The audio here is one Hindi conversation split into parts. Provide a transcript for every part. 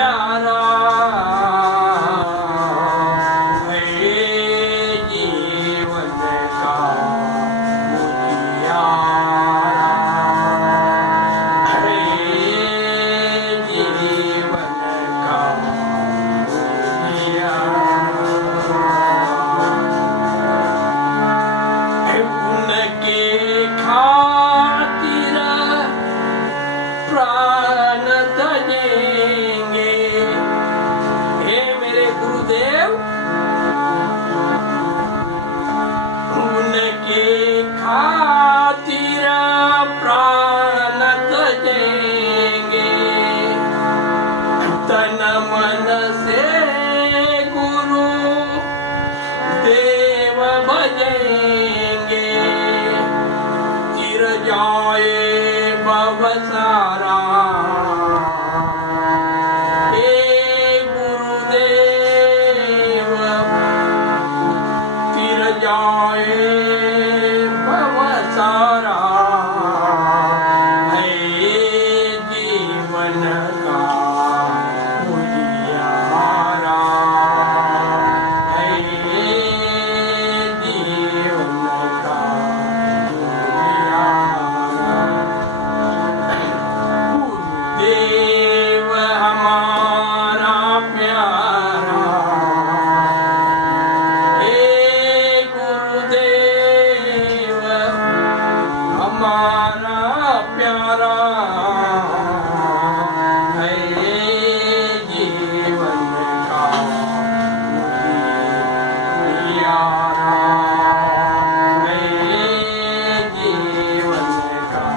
प्यारा सारा हे गुरुदेव फिर जाए भव सारा है जीवन का उजियारा है जीवन का देव हमारा प्यारा हे गुरुदेव हमारा प्यारा है जीवन का उजियारा है जीवन का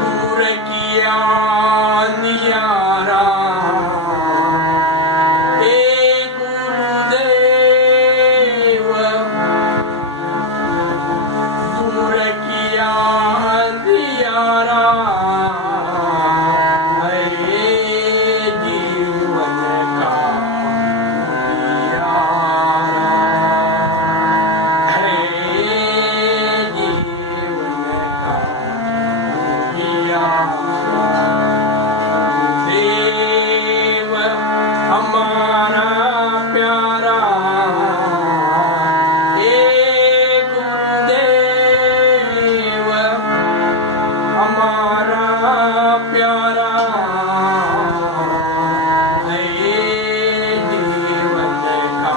दूर किया अंधियारा हे गुरुदेव दूर किया अंधियारा है जीवन का उजियारा है देव हमारा प्यारा हे गुरुदेव हमारा प्यारा है जीवन का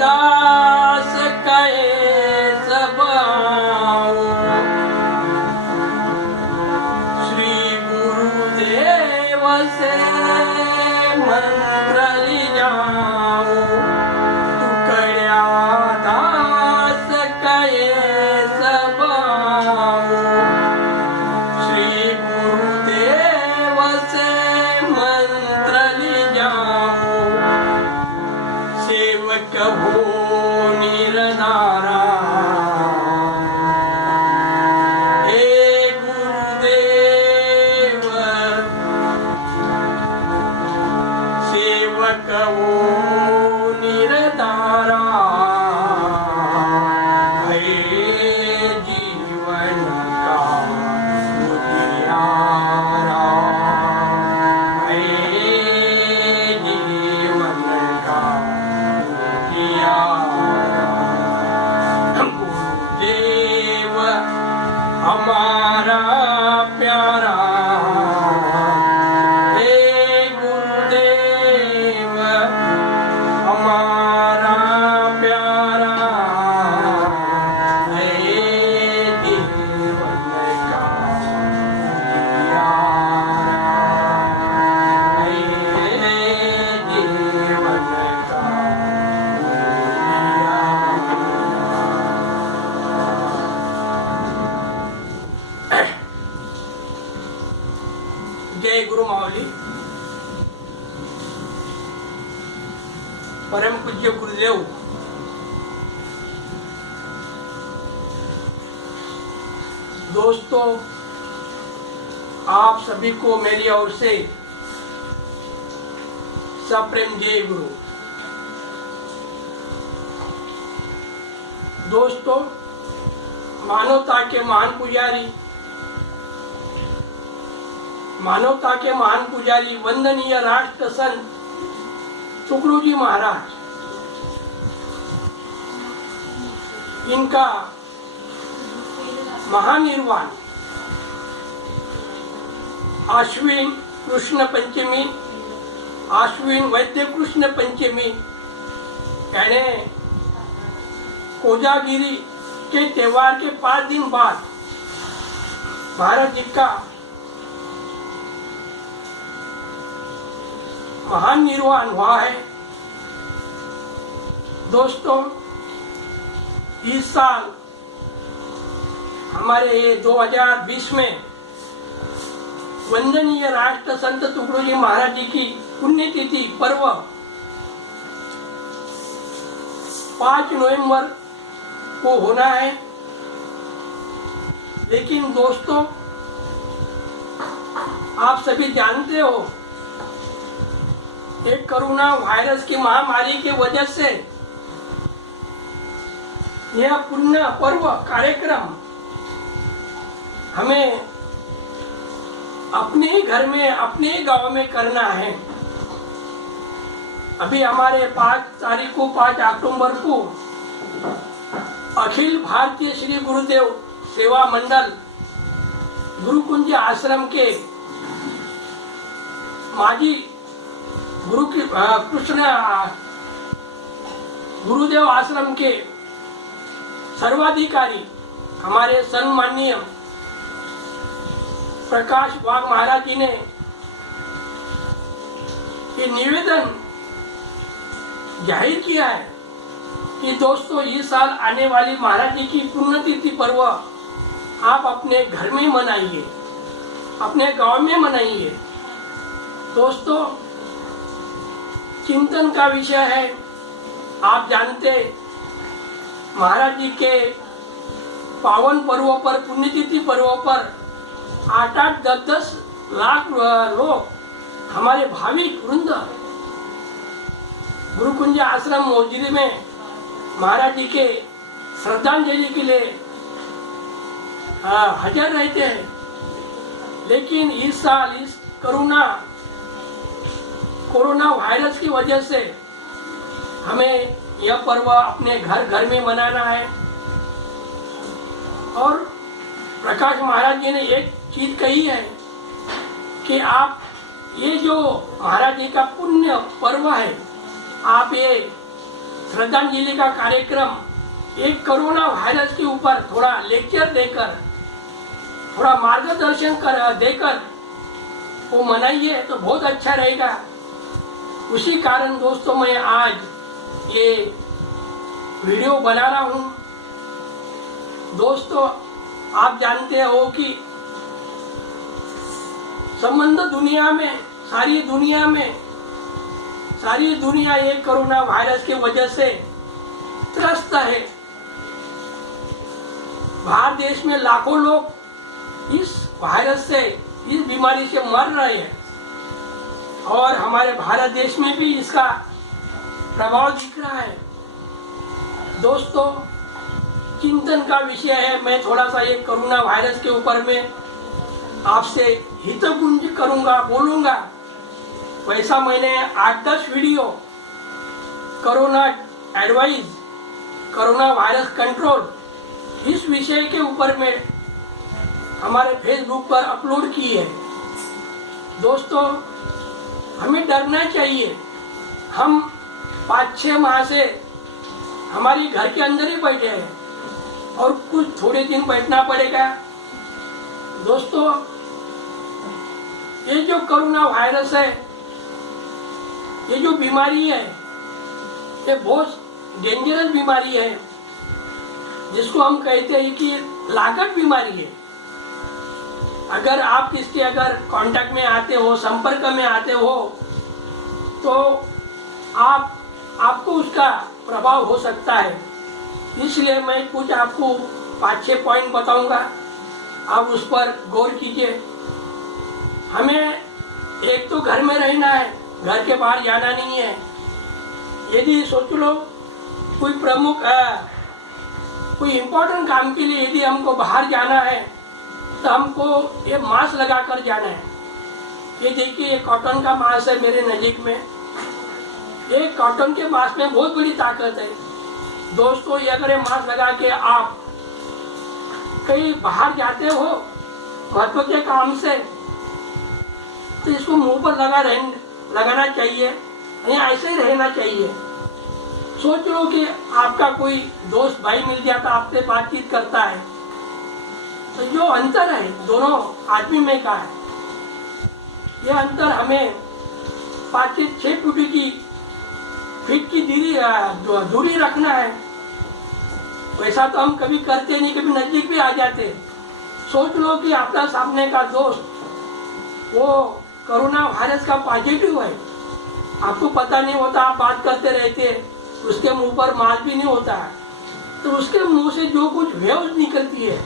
दास कहे सबाओ श्री गुरुदेव से मंत्र ली जाओ टुकड़िया दास कहे सबाओ श्री गुरुदेव से मंत्र ली जाओ सेवक हो निरनारा हे गुरुदेव सेवक हो निरनारा है जीवन का उजियारा है जीवन का गुरुदेव हमारा प्यारा हे गुरुदेव जय गुरु माऊली। परम पूज्य गुरुदेव दोस्तों, आप सभी को मेरी ओर से सप्रेम जय गुरु। दोस्तों, मानवता के महान पुजारी वंदनीय राष्ट्र संत तुकडोजी महाराज, इनका महानिर्वाण आश्विन कृष्ण पंचमी, आश्विन वैद्य कृष्ण पंचमी यानी कोजागिरी के त्योहार के 5 दिन बाद महाराज जी का महान निर्वाण हुआ है। दोस्तों, इस साल हमारे 2020 में वंदनीय राष्ट्र संत तुकडोजी महाराज जी की पुण्यतिथि पर्व 5 नवंबर को होना है। लेकिन दोस्तों, आप सभी जानते हो, एक कोरोना वायरस की महामारी की वजह से यह पुण्य पर्व कार्यक्रम हमें अपने ही घर में, अपने ही गांव में करना है। अभी हमारे 5 अक्टूबर को अखिल भारतीय श्री गुरुदेव सेवा मंडल गुरुकुंज आश्रम के माजी गुरुदेव आश्रम के सर्वाधिकारी हमारे सम्माननीय प्रकाश वाघ महाराज जी ने ये निवेदन जाहिर किया है कि दोस्तों, इस साल आने वाली महाराज जी की पुण्यतिथि पर्व आप अपने घर में मनाइए, अपने गांव में मनाइए। दोस्तों, चिंतन का विषय है। आप जानते, महाराज जी के पावन पर्वों पर, पुण्यतिथि पर्वों पर 8-8, 10-10 लाख लोग, हमारे भाविक वृंद गुरुकुंज आश्रम मौजूदी में महाराज जी के श्रद्धांजलि के लिए हाजिर रहते हैं। लेकिन इस साल इस कोरोना वायरस की वजह से हमें यह पर्व अपने घर में मनाना है। और प्रकाश महाराज जी ने एक चीज कही है कि आप ये जो महाराज जी का पुण्य पर्व है, आप ये श्रद्धांजलि का कार्यक्रम एक कोरोना वायरस के ऊपर थोड़ा लेक्चर देकर, थोड़ा मार्गदर्शन देकर वो मनाइए तो बहुत अच्छा रहेगा। उसी कारण दोस्तों, मैं आज ये वीडियो बना रहा हूँ। दोस्तों, आप जानते हो कि संबंध दुनिया में, सारी दुनिया ये कोरोना वायरस की वजह से त्रस्त है। भारत देश में लाखों लोग इस वायरस से, इस बीमारी से मर रहे हैं और हमारे भारत देश में भी इसका प्रभाव दिख रहा है। दोस्तों, चिंतन का विषय है। मैं थोड़ा सा ये कोरोना वायरस के ऊपर में आपसे हितगुंज करूंगा, बोलूंगा। वैसा मैंने 8-10 video corona advice, corona virus control, इस विषय के ऊपर में हमारे फेसबुक पर अपलोड की है। दोस्तों, हमें डरना चाहिए। हम 5-6 माह से हमारी घर के अंदर ही बैठे हैं और कुछ थोड़े दिन बैठना पड़ेगा। दोस्तों, ये जो कोरोना वायरस है, ये जो बीमारी है, ये बहुत डेंजरस बीमारी है, जिसको हम कहते हैं कि लागत बीमारी है। अगर आप इसके अगर कांटेक्ट में आते हो, संपर्क में आते हो, तो आपको उसका प्रभाव हो सकता है। इसलिए मैं कुछ आपको 5-6 पॉइंट बताऊंगा, आप उस पर गौर कीजिए। हमें एक तो घर में रहना है, घर के बाहर जाना नहीं है। यदि सोच लो कोई प्रमुख कोई इम्पोर्टेंट काम के लिए यदि हमको बाहर जाना है तो हमको ये मास्क लगा कर जाना है। ये देखिए, ये कॉटन का मास्क है मेरे नज़दीक में। ये कॉटन के मास्क में बहुत बड़ी ताकत है दोस्तों। ये अगर ये मास्क लगा के आप कहीं बाहर जाते हो महत्व के काम से, तो इसको मुंह पर लगाना चाहिए, या ऐसे ही रहना चाहिए। सोच लो कि आपका कोई दोस्त भाई मिल जाता, आपसे बातचीत करता है, तो जो अंतर है दोनों आदमी में का है, यह अंतर हमें 5-6 फीट की दूरी रखना है। वैसा तो हम कभी करते नहीं, कभी नजदीक भी आ जाते। सोच लो कि आपका सामने का दोस्त वो कोरोना वायरस का पॉजिटिव है, आपको पता नहीं होता, आप बात करते रहते, उसके मुंह पर मास्क भी नहीं होता है, तो उसके मुंह से जो कुछ वेव्स निकलती है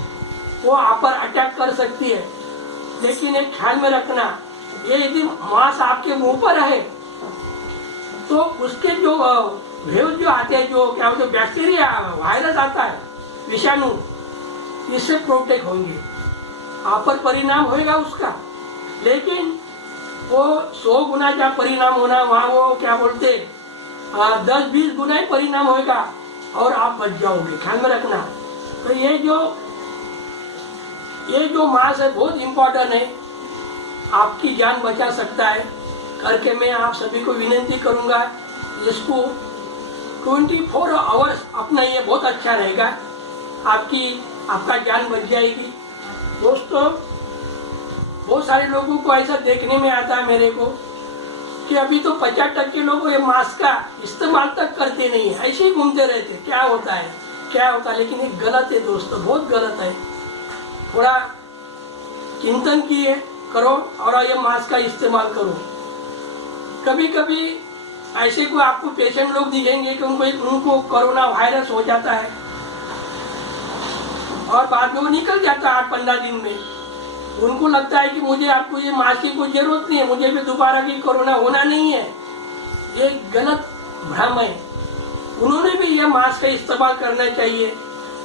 वो आप पर अटैक कर सकती है। लेकिन एक ख्याल में रखना, ये यदि मास्क आपके मुंह पर है तो उसके जो वेव्स जो आते हैं, जो क्या बोलते बैक्टीरिया वायरस आता है, विषाणु, इससे प्रोटेक्ट होंगे, आप पर परिणाम होगा उसका। लेकिन वो 100 गुना का परिणाम होना, वहाँ वो क्या बोलते 10-20 गुना ही परिणाम होगा और आप बच जाओगे, ख्याल में रखना। तो ये जो मास्क है बहुत इम्पोर्टेंट है, आपकी जान बचा सकता है करके मैं आप सभी को विनती करूंगा, इसको 24 आवर्स अपना ये बहुत अच्छा रहेगा, आपका जान बच जाएगी। दोस्तों, बहुत सारे लोगों को ऐसा देखने में आता है मेरे को कि अभी तो 50% लोग ये मास्क का इस्तेमाल तक करते नहीं है, ऐसे ही घूमते रहते, क्या होता है। लेकिन ये गलत है दोस्तों, बहुत गलत है। थोड़ा चिंतन करो और ये मास्क का इस्तेमाल करो। कभी कभी ऐसे कोई आपको पेशेंट लोग दिखेंगे कि उनको कोरोना वायरस हो जाता है और बाद में वो निकल जाता है 8-15 दिन में। उनको लगता है कि मुझे आपको ये मास्क की कोई जरूरत नहीं है, मुझे भी दोबारा की कोरोना होना नहीं है। ये गलत भ्रम है। उन्होंने भी ये मास्क का इस्तेमाल करना चाहिए।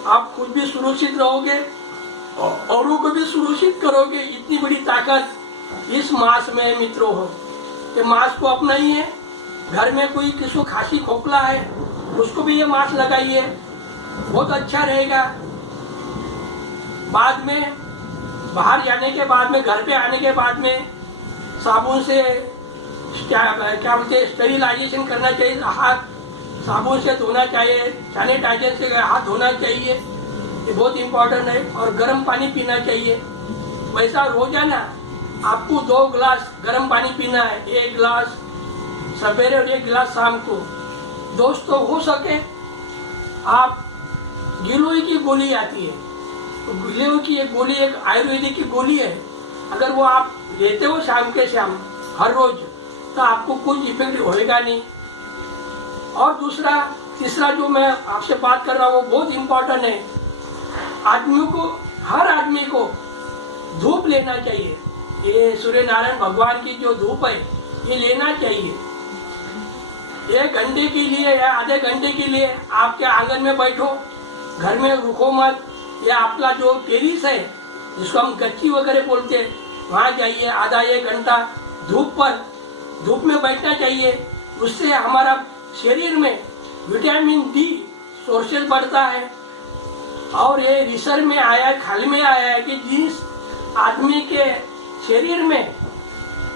आप खुद भी सुरक्षित रहोगे, औरों को भी सुरक्षित करोगे। इतनी बड़ी ताकत इस मास्क में मित्रों हो। ये मास्क को अपनाइए। घर में कोई किसी को खांसी खोखला है उसको भी ये मास्क लगाइए, बहुत अच्छा रहेगा। बाद में बाहर जाने के बाद में, घर पे आने के बाद में साबुन से क्या बोलते स्टेरिलाइजेशन करना चाहिए, हाथ साबुन से धोना चाहिए, सैनिटाइजर से हाथ धोना चाहिए, ये बहुत इम्पोर्टेंट है। और गर्म पानी पीना चाहिए। वैसा रोजाना आपको 2 गिलास गर्म पानी पीना है, 1 गिलास सवेरे और 1 गिलास शाम को। दोस्तों, हो सके आप गिलोय की गोली आती है, तो गिलोय की एक गोली एक आयुर्वेदिक की गोली है, अगर वो आप लेते हो शाम के शाम हर रोज, तो आपको कुछ इफेक्ट होएगा नहीं। और तीसरा जो मैं आपसे बात कर रहा हूँ वो बहुत इम्पोर्टेंट है। हर आदमी को धूप लेना चाहिए। ये सूर्य नारायण भगवान की जो धूप है ये लेना चाहिए। 1 घंटे के लिए या आधे घंटे के लिए आपके आंगन में बैठो, घर में रुको मत, या आपका जो टेरिस है जिसको हम गच्ची वगैरह बोलते हैं, वहाँ जाइए, आधा 1 घंटा धूप में बैठना चाहिए। उससे हमारा शरीर में विटामिन डी सोर्सेज बढ़ता है। और ये रिसर्च में खाली में आया है कि जिस आदमी के शरीर में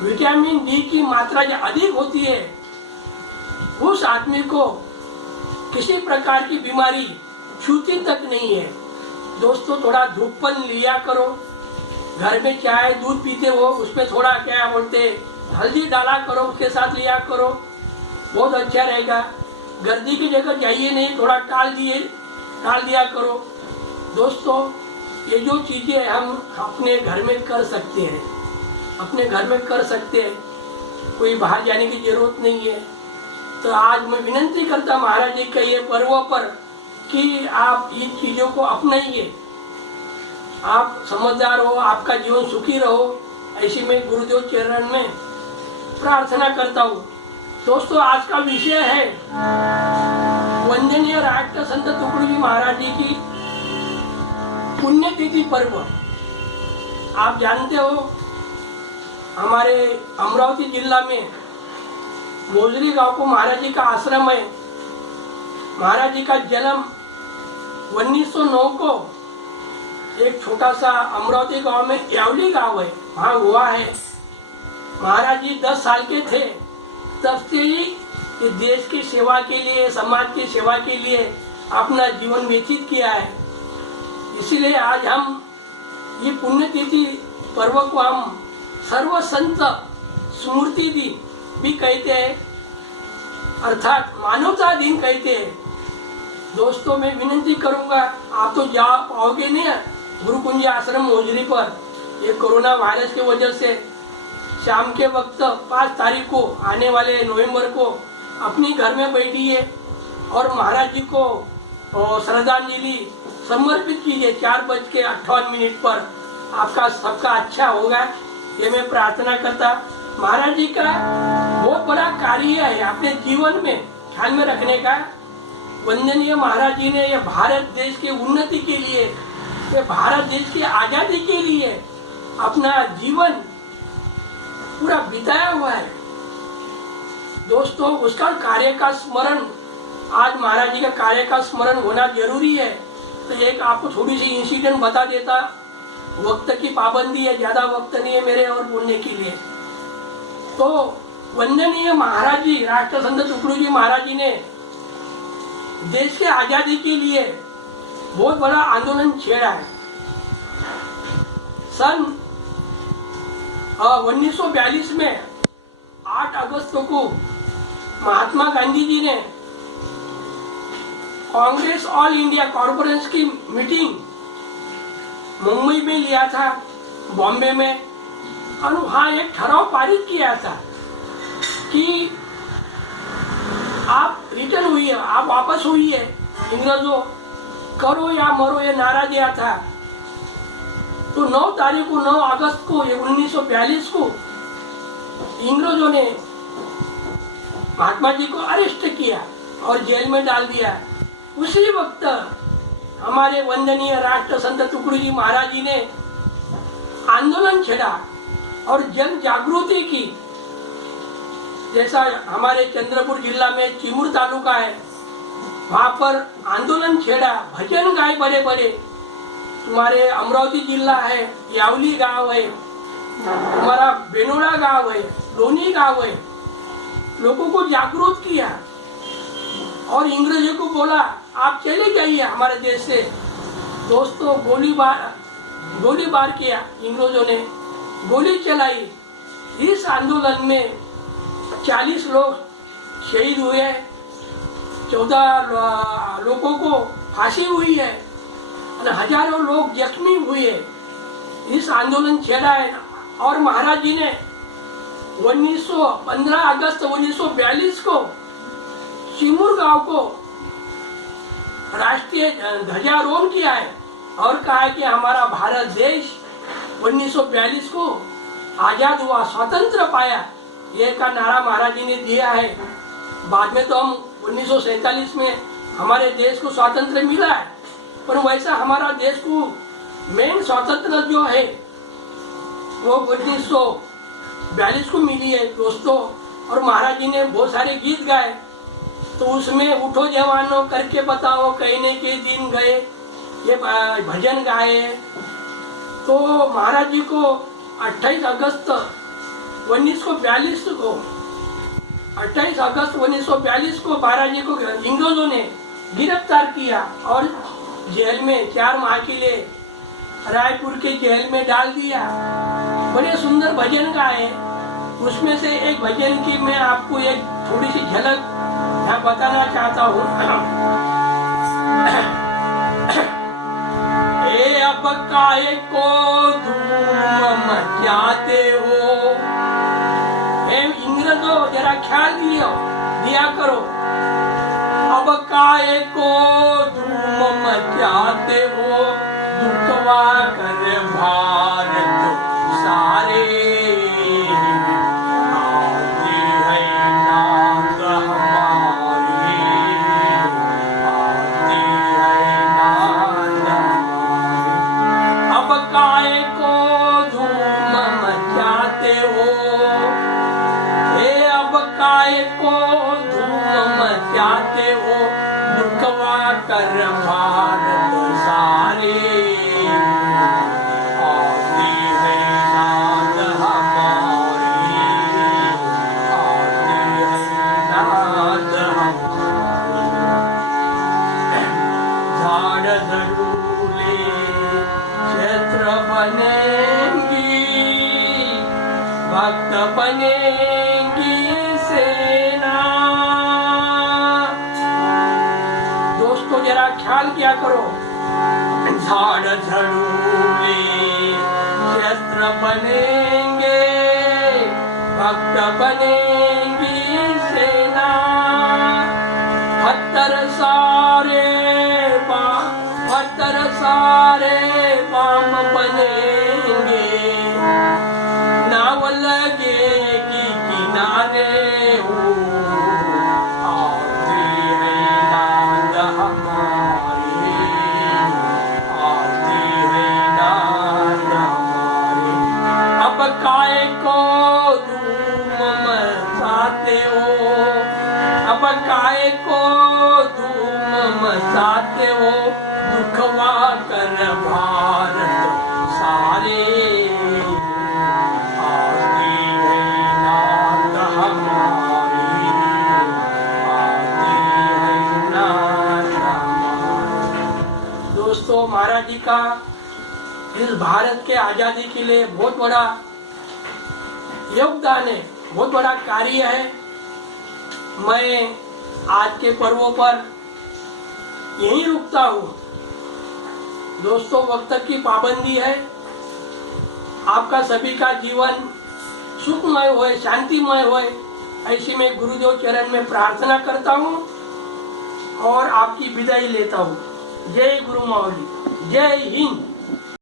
विटामिन डी की मात्रा जो अधिक होती है, उस आदमी को किसी प्रकार की बीमारी छूती तक नहीं है। दोस्तों, थोड़ा धूपपन लिया करो। घर में चाय दूध पीते हो, उसमें थोड़ा क्या बोलते हल्दी डाला करो, उसके साथ लिया करो, बहुत अच्छा रहेगा। गर्दी की जगह जाइए नहीं, थोड़ा टाल दिया करो। दोस्तों, ये जो चीजें हम अपने घर में कर सकते हैं, अपने घर में कर सकते हैं, कोई बाहर जाने की जरूरत नहीं है। तो आज मैं विनंती करता महाराज जी के ये पर्व पर कि आप इन चीजों को अपनाइए, आप समझदार हो, आपका जीवन सुखी रहो, ऐसी मैं गुरुदेव चरण में प्रार्थना करता हूँ। दोस्तों, आज का विषय है वंदनीय राष्ट्र संत तुकडोजी महाराज जी की पुण्यतिथि पर्व। आप जानते हो हमारे अमरावती जिला में मोजरी गांव को महाराज जी का आश्रम है। महाराज जी का जन्म 1909 को एक छोटा सा अमरावती गांव में यावली गांव है, वहाँ हुआ है। महाराज जी 10 साल के थे, तब से ही देश की सेवा के लिए, समाज की सेवा के लिए अपना जीवन व्यतीत किया है। इसलिए आज हम ये पुण्यतिथि पर्व को हम सर्व संत स्मृति दिन भी कहते हैं, अर्थात मानवता दिन कहते हैं। दोस्तों, मैं विनती करूंगा, आप तो जा पाओगे नहीं गुरुकुंज आश्रम मोजरी पर, ये कोरोना वायरस की वजह से शाम के वक्त 5 तारीख को आने वाले नवंबर को अपनी घर में बैठिए और महाराज जी को श्रद्धांजलि समर्पित कीजिए। 4:58 पर आपका सबका अच्छा होगा, ये मैं प्रार्थना करता। महाराज जी का बहुत बड़ा कार्य है अपने जीवन में ख्याल में रखने का। वंदनीय महाराज जी ने ये भारत देश के उन्नति के लिए, ये भारत देश की आजादी के लिए अपना जीवन पूरा बिताया हुआ है। दोस्तों, उसका कार्य का स्मरण, आज महाराज जी का कार्य का स्मरण होना जरूरी है। तो एक आपको थोड़ी सी इंसिडेंट बता देता, वक्त की पाबंदी है, ज्यादा वक्त नहीं है मेरे और बोलने के लिए। तो वंदनीय महाराज जी, राष्ट्र संत तुकडोजी महाराज जी ने देश के आजादी के लिए बहुत बड़ा आंदोलन छेड़ा है। सन 1942 में 8 अगस्त को महात्मा गांधी जी ने कांग्रेस ऑल इंडिया कॉर्पोरेशन की मीटिंग मुंबई में लिया था, बॉम्बे में, और वहाँ एक ठराव पारित किया था कि आप रिटर्न हुई है, आप वापस हुई है, इंग्रजों करो या मरो, ये नारा दिया था। तो 9 तारीख को, 9 अगस्त को 1942 को इंग्रजों ने महात्मा जी को अरेस्ट किया और जेल में डाल दिया। उसी वक्त हमारे वंदनीय राष्ट्र संत तुकडोजी महाराज जी ने आंदोलन छेड़ा और जन जागृति की। जैसा हमारे चंद्रपुर जिला में चिमूर तालुका है, वहां पर आंदोलन छेड़ा, भजन गाए बड़े बड़े। तुम्हारे अमरावती जिला है, यावली गांव है, हमारा बेनोड़ा गांव है, लोनी गांव है, लोगों को जागरूक किया और इंग्रजों को बोला आप चले जाइए हमारे देश से। दोस्तों, गोलीबार किया, इंग्रजों ने गोली चलाई। इस आंदोलन में 40 लोग शहीद हुए, 14 लोगों को फांसी हुई है और हजारों लोग जख्मी हुए। इस आंदोलन छेड़ा है और महाराज जी ने 15 अगस्त 1942 को चिमूर गांव को राष्ट्रीय ध्वजारोहण किया है और कहा है कि हमारा भारत देश 1942 को आजाद हुआ, स्वतंत्र पाया, ये का नारा महाराज जी ने दिया है। बाद में तो हम 1947 में हमारे देश को स्वातंत्र मिला है, पर वैसा हमारा देश को मेन स्वतंत्र जो है वो 1942 को मिली है दोस्तों। और महाराज जी ने बहुत सारे गीत गाए, तो उसमें उठो जवानों करके बताओ कहने के दिन गए, ये भजन गाए। तो महाराज जी को 28 अगस्त 1942 को महाराज जी को इंग्रजों ने गिरफ्तार किया और जेल में 4 माह के लिए रायपुर के जेल में डाल दिया। बड़े सुंदर भजन गाए, उसमें से एक भजन की मैं आपको एक थोड़ी सी झलक यहाँ बताना चाहता हूँ। ये अब काहे को धूम मचाते हो। हे इंग्रजों, जरा ख्याल दिया करो। अब काहे को धूम मचाते हो, दुखवा कर भारत सारे। आते हैं नाथ हमारे, आते हैं नाथ हमारे। अब काहे को धूम मचाते हो, हे अब काहे को धूम मचाते हो, दुखवा कर भारत सारे। आते हैं नाथ हमारे, आते हैं नाथ हमारे। झाड़ धड़ूले क्षेत्र बनेंगी, भक्त बनेंगी सेना। दोस्तों, जरा ख्याल किया करो। झाड़ झड़ूले क्षेत्र बनेंगे, भक्त बनेंगी सेना। पत्थर सारे बाम बनेंगे, नाव लगेगी किनारे हो। आते हैं नाथ हमारे, आते हैं नाथ हमारे। अब काहे को धूम मचाते हो, अब काहे को धूम मचाते हो, दुखवा कर भारत सारे। आते हैं नाथ हमारे, आते हैं नाथ हमारे। दोस्तों, महाराज जी का इस भारत के आजादी के लिए बहुत बड़ा योगदान है, बहुत बड़ा कार्य है। मैं आज के पर्वों पर यहीं रुकता हूँ। दोस्तों, वक्त की पाबंदी है। आपका सभी का जीवन सुखमय होए, शांतिमय होए, ऐसी मैं गुरुदेव चरण में प्रार्थना करता हूँ और आपकी विदाई लेता हूँ। जय गुरु माऊली, जय हिंद।